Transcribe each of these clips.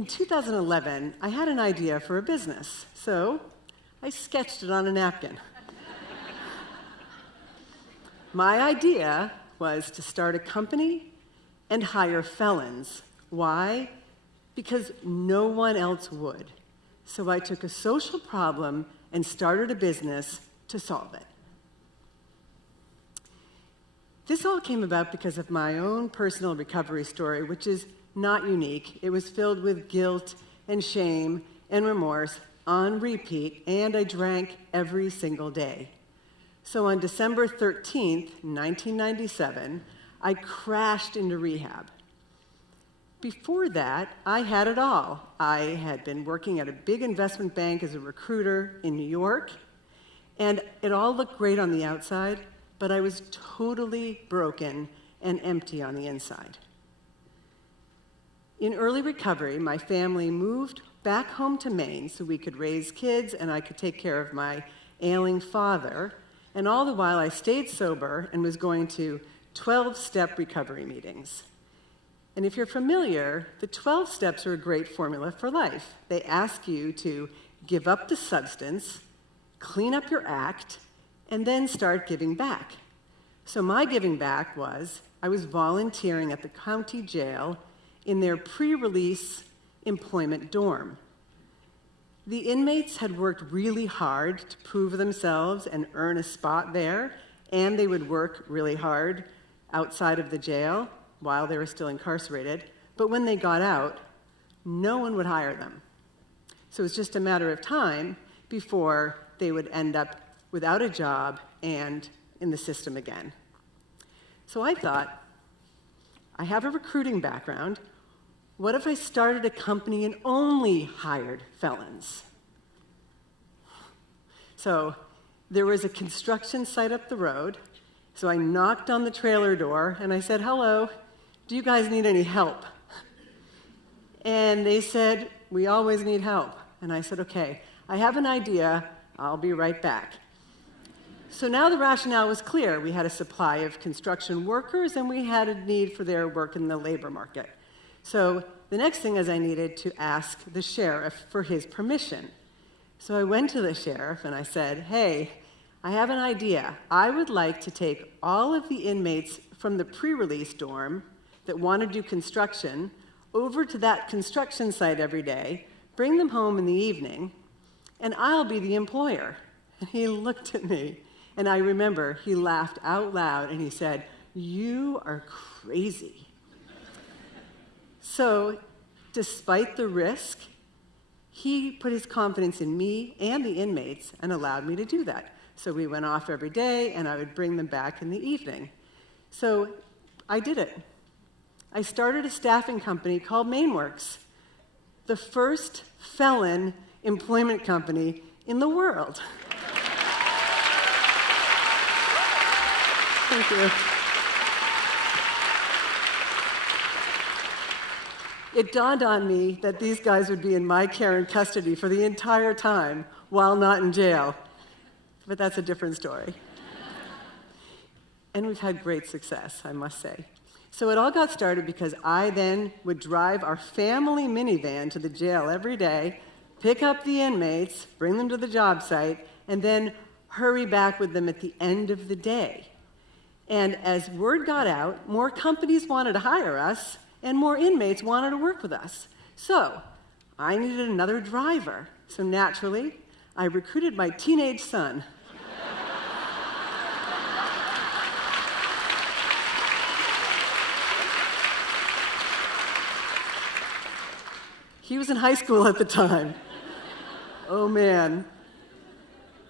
In 2011, I had an idea for a business, so I sketched it on a napkin. My idea was to start a company and hire felons. Why? Because no one else would. So I took a social problem and started a business to solve it. This all came about because of my own personal recovery story, which is not unique. It was filled with guilt and shame and remorse on repeat, and I drank every single day. So on December 13th, 1997, I crashed into rehab. Before that, I had it all. I had been working at a big investment bank as a recruiter in New York, and it all looked great on the outside, but I was totally broken and empty on the inside. In early recovery, my family moved back home to Maine so we could raise kids and I could take care of my ailing father, and all the while I stayed sober and was going to 12-step recovery meetings. And if you're familiar, the 12 steps are a great formula for life. They ask you to give up the substance, clean up your act, and then start giving back. So my giving back was, I was volunteering at the county jail in their pre-release employment dorm. The inmates had worked really hard to prove themselves and earn a spot there, and they would work really hard outside of the jail while they were still incarcerated. But when they got out, no one would hire them. So it was just a matter of time before they would end up without a job and in the system again. So I thought, I have a recruiting background. What if I started a company and only hired felons? So there was a construction site up the road, so I knocked on the trailer door and I said, "Hello, do you guys need any help?" And they said, "We always need help." And I said, "Okay, I have an idea, I'll be right back." So now the rationale was clear. We had a supply of construction workers and we had a need for their work in the labor market. So the next thing is I needed to ask the sheriff for his permission. So I went to the sheriff and I said, "Hey, I have an idea. I would like to take all of the inmates from the pre-release dorm that want to do construction over to that construction site every day, bring them home in the evening, and I'll be the employer." And he looked at me, and I remember he laughed out loud and he said, "You are crazy." So, despite the risk, he put his confidence in me and the inmates and allowed me to do that. So we went off every day and I would bring them back in the evening. So I did it. I started a staffing company called MaineWorks, the first felon employment company in the world. Thank you. It dawned on me that these guys would be in my care and custody for the entire time while not in jail. But that's a different story. And we've had great success, I must say. So it all got started because I then would drive our family minivan to the jail every day, pick up the inmates, bring them to the job site, and then hurry back with them at the end of the day. And as word got out, more companies wanted to hire us, and more inmates wanted to work with us. So I needed another driver. So naturally, I recruited my teenage son. He was in high school at the time. Oh man.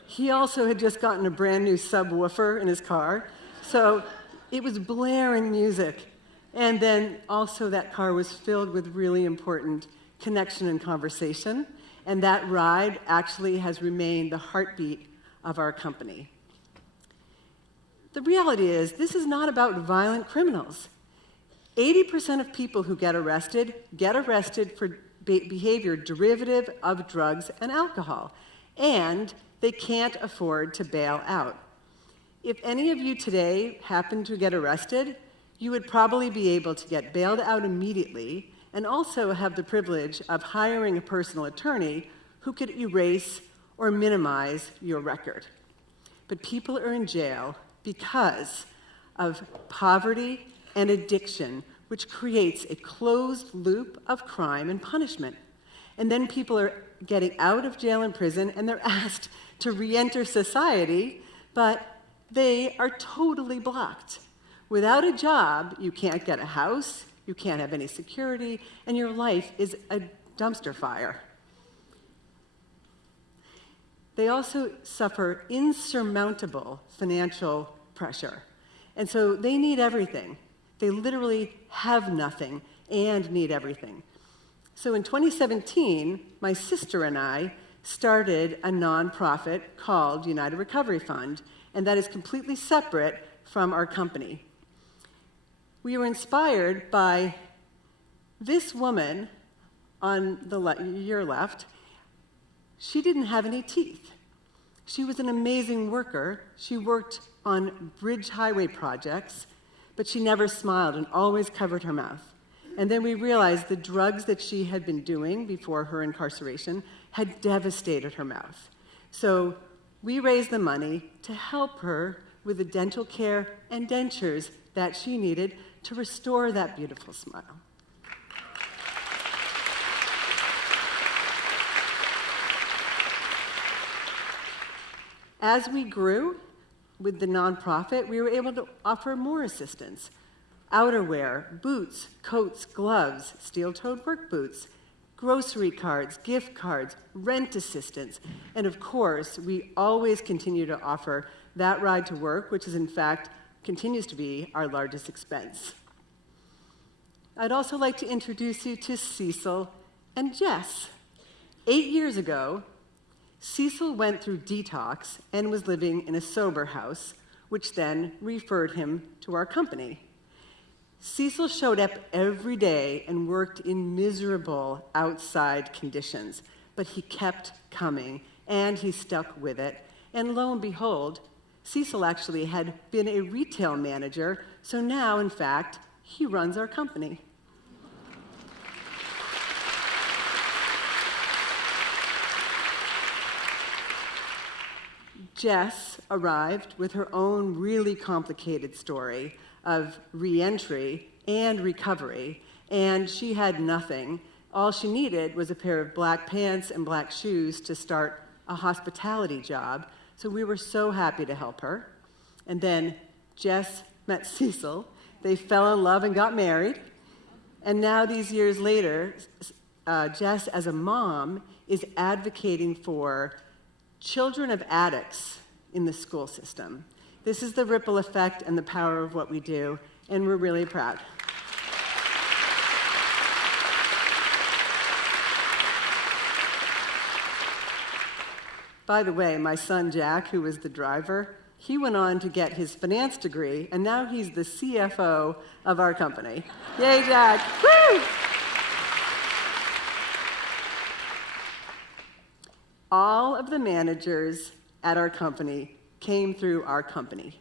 He also had just gotten a brand new subwoofer in his car, so it was blaring music. And then also that car was filled with really important connection and conversation, and that ride actually has remained the heartbeat of our company. The reality is, this is not about violent criminals. 80% of people who get arrested for behavior derivative of drugs and alcohol, and they can't afford to bail out. If any of you today happen to get arrested, you would probably be able to get bailed out immediately and also have the privilege of hiring a personal attorney who could erase or minimize your record. But people are in jail because of poverty and addiction, which creates a closed loop of crime and punishment. And then people are getting out of jail and prison, and they're asked to re-enter society, but they are totally blocked. Without a job, you can't get a house, you can't have any security, and your life is a dumpster fire. They also suffer insurmountable financial pressure. And so they need everything. They literally have nothing and need everything. So in 2017, my sister and I started a nonprofit called United Recovery Fund, and that is completely separate from our company. We were inspired by this woman on your left. She didn't have any teeth. She was an amazing worker. She worked on bridge highway projects, but she never smiled and always covered her mouth. And then we realized the drugs that she had been doing before her incarceration had devastated her mouth. So we raised the money to help her with the dental care and dentures that she needed to restore that beautiful smile. As we grew with the nonprofit, we were able to offer more assistance. Outerwear, boots, coats, gloves, steel-toed work boots, grocery cards, gift cards, rent assistance, and of course, we always continue to offer that ride to work, which is in fact continues to be our largest expense. I'd also like to introduce you to Cecil and Jess. 8 years ago, Cecil went through detox and was living in a sober house, which then referred him to our company. Cecil showed up every day and worked in miserable outside conditions, but he kept coming, and he stuck with it. And lo and behold, Cecil actually had been a retail manager, so now, in fact, he runs our company. Jess arrived with her own really complicated story of re-entry and recovery, and she had nothing. All she needed was a pair of black pants and black shoes to start a hospitality job, so we were so happy to help her. And then Jess met Cecil, they fell in love and got married, and now these years later, Jess, as a mom, is advocating for children of addicts in the school system. This is the ripple effect and the power of what we do, and we're really proud. By the way, my son Jack, who was the driver, he went on to get his finance degree, and now he's the CFO of our company. Yay, Jack! Woo! All of the managers at our company came through our company.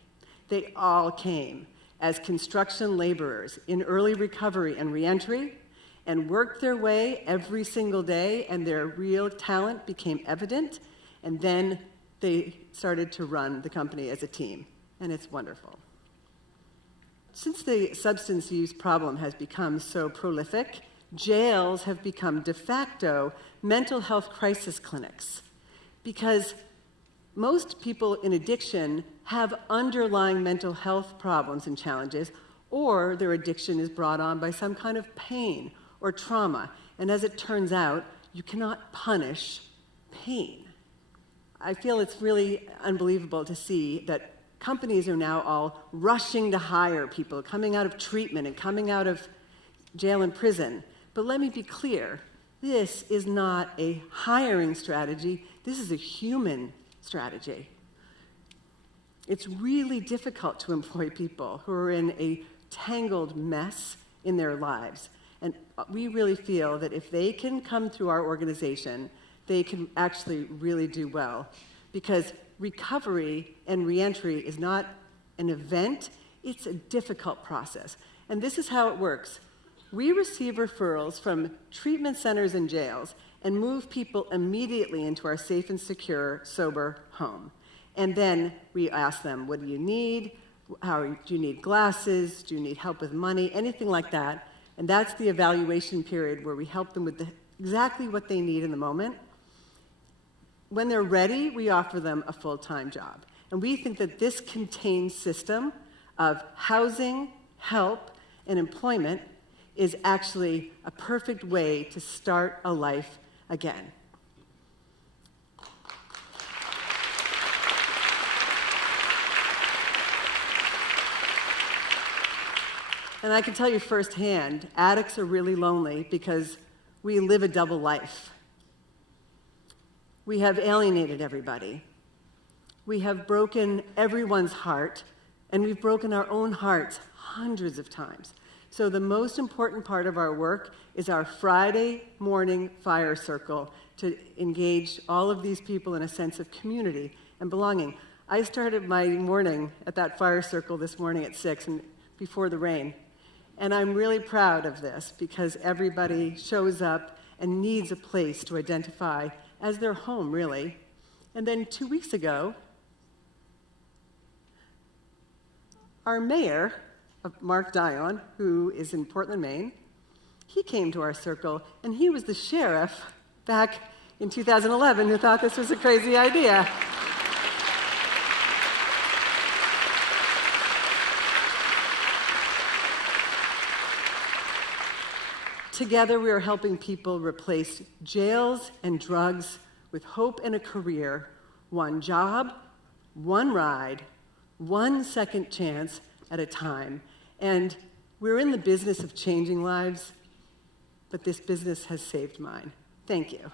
They all came as construction laborers in early recovery and reentry and worked their way every single day, and their real talent became evident, and then they started to run the company as a team, and it's wonderful. Since the substance use problem has become so prolific, jails have become de facto mental health crisis clinics, because most people in addiction have underlying mental health problems and challenges, or their addiction is brought on by some kind of pain or trauma. And as it turns out, you cannot punish pain. I feel it's really unbelievable to see that companies are now all rushing to hire people coming out of treatment and coming out of jail and prison. But let me be clear, this is not a hiring strategy, this is a human strategy. It's really difficult to employ people who are in a tangled mess in their lives. And we really feel that if they can come through our organization, they can actually really do well. Because recovery and reentry is not an event, it's a difficult process. And this is how it works. We receive referrals from treatment centers and jails and move people immediately into our safe and secure, sober home. And then we ask them, what do you need? Do you need glasses? Do you need help with money? Anything like that. And that's the evaluation period where we help them with exactly what they need in the moment. When they're ready, we offer them a full-time job. And we think that this contained system of housing, help, and employment is actually a perfect way to start a life again. And I can tell you firsthand, addicts are really lonely because we live a double life. We have alienated everybody. We have broken everyone's heart, and we've broken our own hearts hundreds of times. So the most important part of our work is our Friday morning fire circle to engage all of these people in a sense of community and belonging. I started my morning at that fire circle this morning at 6 and before the rain. And I'm really proud of this because everybody shows up and needs a place to identify as their home, really. And then 2 weeks ago, our mayor, Mark Dion, who is in Portland, Maine, he came to our circle, and he was the sheriff back in 2011 who thought this was a crazy idea. Together, we are helping people replace jails and drugs with hope and a career, one job, one ride, one second chance at a time. And we're in the business of changing lives, but this business has saved mine. Thank you.